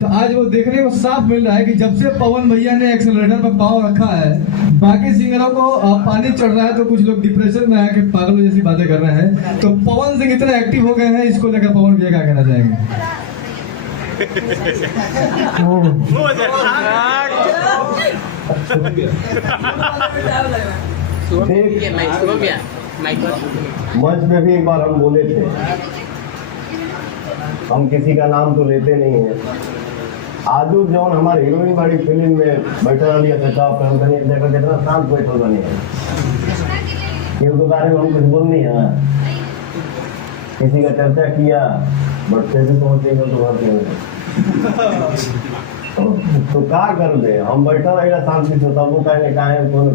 तो आज वो देखने को साफ मिल रहा है कि जब से पवन भैया ने एक्सेलरेटर पर पाँव रखा है, बाकी सिंगरों को पानी चढ़ रहा है तो कुछ लोग डिप्रेशन में है कि पागलों जैसी बातें कर रहे हैं। तो पवन सिंह इतने एक्टिव हो गए हैं, इसको लेकर पवन भैया क्या कहना चाहेंगे? मंच में भी एक बार हम बोले थे, हम किसी का नाम तो लेते नहीं है। आजू जौन हमारे हीरोइन वाली फिल्म में बैठा लिया था देखो कितना शांत बैठल बनी है, इनके बारे में हम कुछ बोल नहीं है, किसी का चर्चा किया बट फिर भी पहुंचेगा तो तो क्या कर दे, हम बैठा रहेगा शांति से, तब वो कहेंगे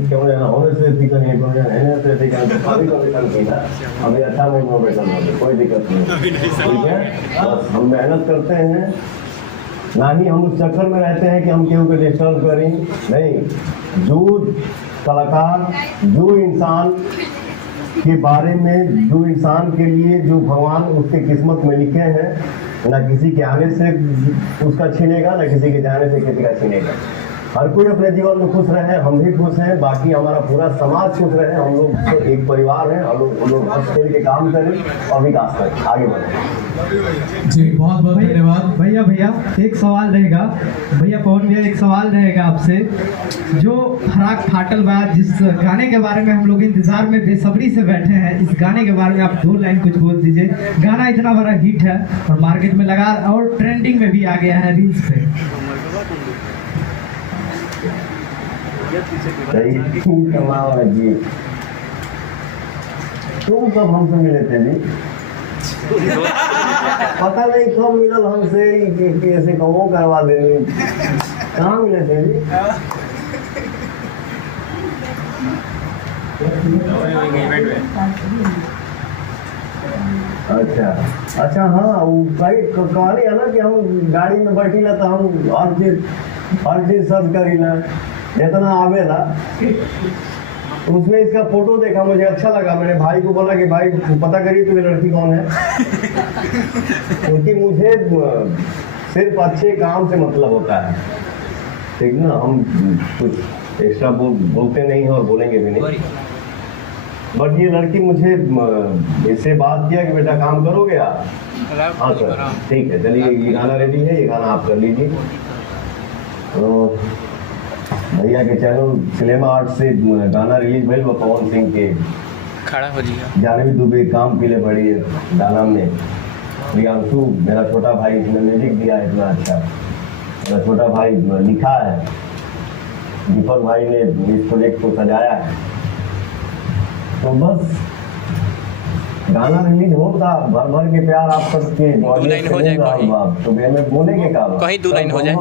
क्यों जाना होने से ठीक नहीं, क्यों जाना है से ठीक है, कभी कभी कर की ना अभी अच्छा नहीं हो बैठा ना, कोई दिक्कत नहीं, ठीक है। बस हम मेहनत करते हैं, ना ही हम उस चक्कर में रहते हैं कि हम केहू को डिस्टर्ब करें, नहीं। जो कलाकार, जो इंसान के बारे में, जो इंसान के लिए जो भगवान उसके किस्मत में लिखे हैं, ना किसी के आने से उसका छीनेगा, ना किसी के जाने से किसी का छीनेगा। हर कोई अपने जीवन में खुश रहे, हम भी खुश हैं, बाकी हमारा पूरा समाज खुश रहे, हम लोग तो एक परिवार है, हम लोग हंस खेल के काम करें और विकास करें, आगे बढ़ें। जी बहुत बहुत धन्यवाद भैया एक सवाल रहेगा भैया, पवन भैया एक सवाल रहेगा आपसे। जो फराक फाटल बा, जिस गाने के बारे में हम लोग इंतजार में बेसब्री से बैठे हैं, इस गाने के बारे में आप 2 लाइन कुछ बोल दीजिए। गाना इतना बड़ा हिट है और मार्केट में लगा और ट्रेंडिंग में भी आ गया है रील्स पे। जी तुम सब हमसे मिले थे जी, पता नहीं कब मिलल हमसे कि ऐसे कहो करवा देंगे, कहाँ मिले थे जी? अच्छा हाँ, वो कहानी है ना कि हम गाड़ी में बैठी ला तो हम हर चीज सर्च करी ला, जितना आवेला। उसमें इसका फोटो देखा, मुझे अच्छा लगा, मैंने भाई को बोला कि भाई पता करिए तो ये लड़की कौन है, क्योंकि मुझे सिर्फ अच्छे काम से मतलब होता है, ठीक ना। हम कुछ एक्स्ट्रा बोलते नहीं हैं और बोलेंगे भी नहीं, बट ये लड़की मुझे इससे बात किया कि बेटा काम करोगे आप? हाँ सर ठीक है, चलिए ये गाना रेडी है, ये गाना आप कर लीजिए। तो भैया के चैनल सिनेमा आर्ट से गाना रिलीज भइल बा, पवन सिंह के खड़ा हो जाइए। जानवी दुबे काम के लिए बड़ी है गाना में, प्रियांशु मेरा छोटा भाई इसमें म्यूजिक दिया है इतना अच्छा, मेरा छोटा भाई लिखा है, दीपक भाई ने इस प्रोजेक्ट को सजाया है। तो बस गाना रिलीज होता, भर भर के प्यार आप सबके 2 लाइन हो जाए, तो मैं बोलेंगे का कहीं 2 लाइन हो जाए।